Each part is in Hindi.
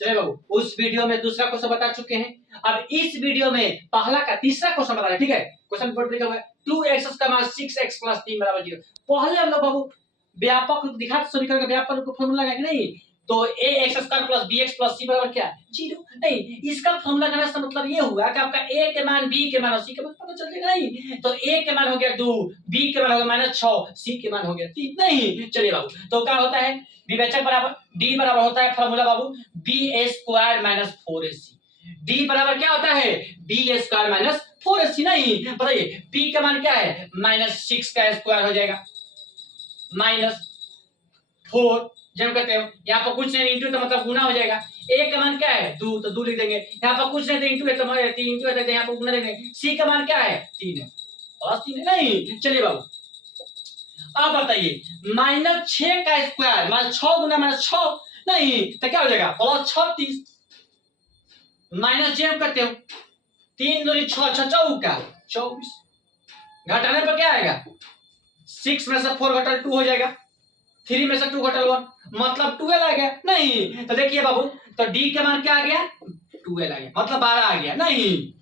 चले बाबू, उस वीडियो में दूसरा क्वेश्चन बता चुके हैं। अब इस वीडियो में पहला का तीसरा क्वेश्चन बता रहे हैं, ठीक है। क्वेश्चन बोर्ड लिखा हुआ है 2x का मान 6x + 3 = 0। पहले हम लोग बाबू व्यापक रूप दिखा समीकरण का व्यापक रूप का फार्मूला लगाएंगे नहीं, तो ax² + bx + c = क्या 0। नहीं, इसका फार्मूला लगाने का मतलब ये हुआ कि आपका a के मान b के मान और c के मान पता चल जाएगा। नहीं तो a के मान हो गया 2, b के मान हो गया -6, c के मान हो गया 3। नहीं, चलिए बाबू, तो क्या होता है विवेचक बराबर d बराबर होता है फार्मूला बाबू b² - 4ac। d बराबर क्या होता है b² - 4ac। नहीं बताइए p का मान क्या है -6 का स्क्वायर हो जाएगा -4 जब कहते हो यहाँ पर कुछ नहीं इंटू तो मतलब गुना हो जाएगा। a का मान क्या है 2 तो 2 लिख देंगे, यहाँ पर कुछ नहीं तो इंटू है तो 3 इंटू है तो यहाँ पर गुना लिख देंगे। c का मान क्या है 3 है, +3 है। नहीं चलिए बाबू, अब बताइए -6 का स्क्वायर -6 गुना -6, नहीं तो क्या हो जाएगा +36 -j करते हो 3 दूनी 6 6 चौका 24, घटाने पर क्या आएगा 6 में से 4 घटा 2 हो जाएगा, 3 में से 2 घटा 1 मतलब 12 आ गया। नहीं तो देखिए बाबू, तो d का मान क्या आ गया 12 आ गया, मतलब 12 आ गया। नहीं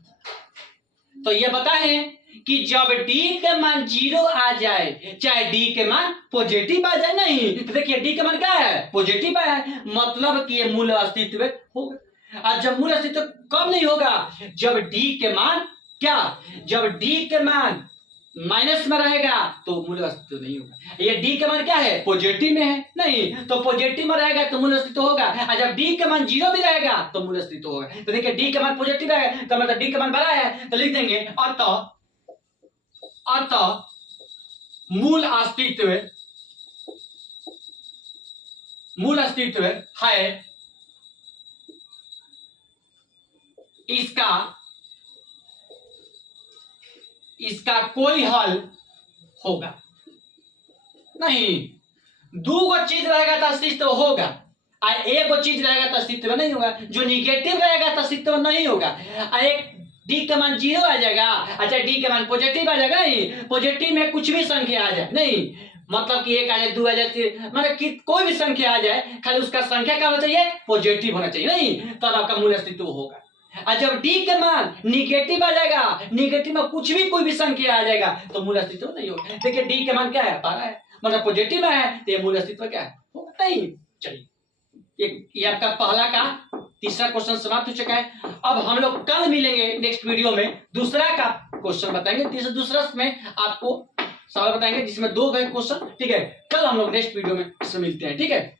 तो ये बताएं कि जब d के मान 0 आ जाए चाहे d के मान पॉजिटिव आ जाए, नहीं तो देखिए d का मान क्या है पॉजिटिव है, मतलब कि ये मूल अस्तित्व होगा। और जब मूल अस्तित्व कब नहीं होगा जब d के मान क्या, जब d के मान माइनस में रहेगा तो मूल अस्तित्व नहीं होगा। ये d का मान क्या है पॉजिटिव में है, नहीं तो पॉजिटिव में रहेगा तो मूल अस्तित्व होगा, और जब d का मान 0 भी रहेगा तो मूल अस्तित्व होगा। तो देखिए d का मान पॉजिटिव है तो मतलब d का मान बड़ा है तो लिख देंगे अतः मूल अस्तित्व है इसका कोई हल होगा नहीं। दो गो चीज रहेगा तो अस्तित्व होगा, और एक गो चीज रहेगा तो अस्तित्व नहीं होगा। जो निगेटिव रहेगा तो अस्तित्व नहीं होगा। एक d का मान 0 आ जाएगा, अच्छा d का मान पॉजिटिव आ जाएगा। नहीं पॉजिटिव में कुछ भी संख्या आ जाए, नहीं मतलब कि 1 आ जाए 2 आ जाए मतलब कि कोई भी संख्या आ जाए, खाली उसका संख्या क्या होना चाहिए पॉजिटिव होना चाहिए, नहीं तब आपका मूल अस्तित्व होगा। और जब d का मान निगेटिव आ जाएगा, निगेटिव में कुछ भी कोई भी संख्या आ जाएगा तो मूल अस्तित्व नहीं होगा। देखिए d का मान क्या है 12 है, मतलब पॉजिटिव है तो ये मूल अस्तित्व क्या है होगा नहीं। चलिए ये आपका पहला का तीसरा क्वेश्चन समाप्त हो चुका है। अब हम लोग कल मिलेंगे नेक्स्ट वीडियो में, दूसरा का क्वेश्चन बताएंगे, दूसरा में आपको सवाल बताएंगे जिसमें 2 क्वेश्चन, ठीक है। कल हम लोग नेक्स्ट वीडियो में इसमें मिलते हैं, ठीक है।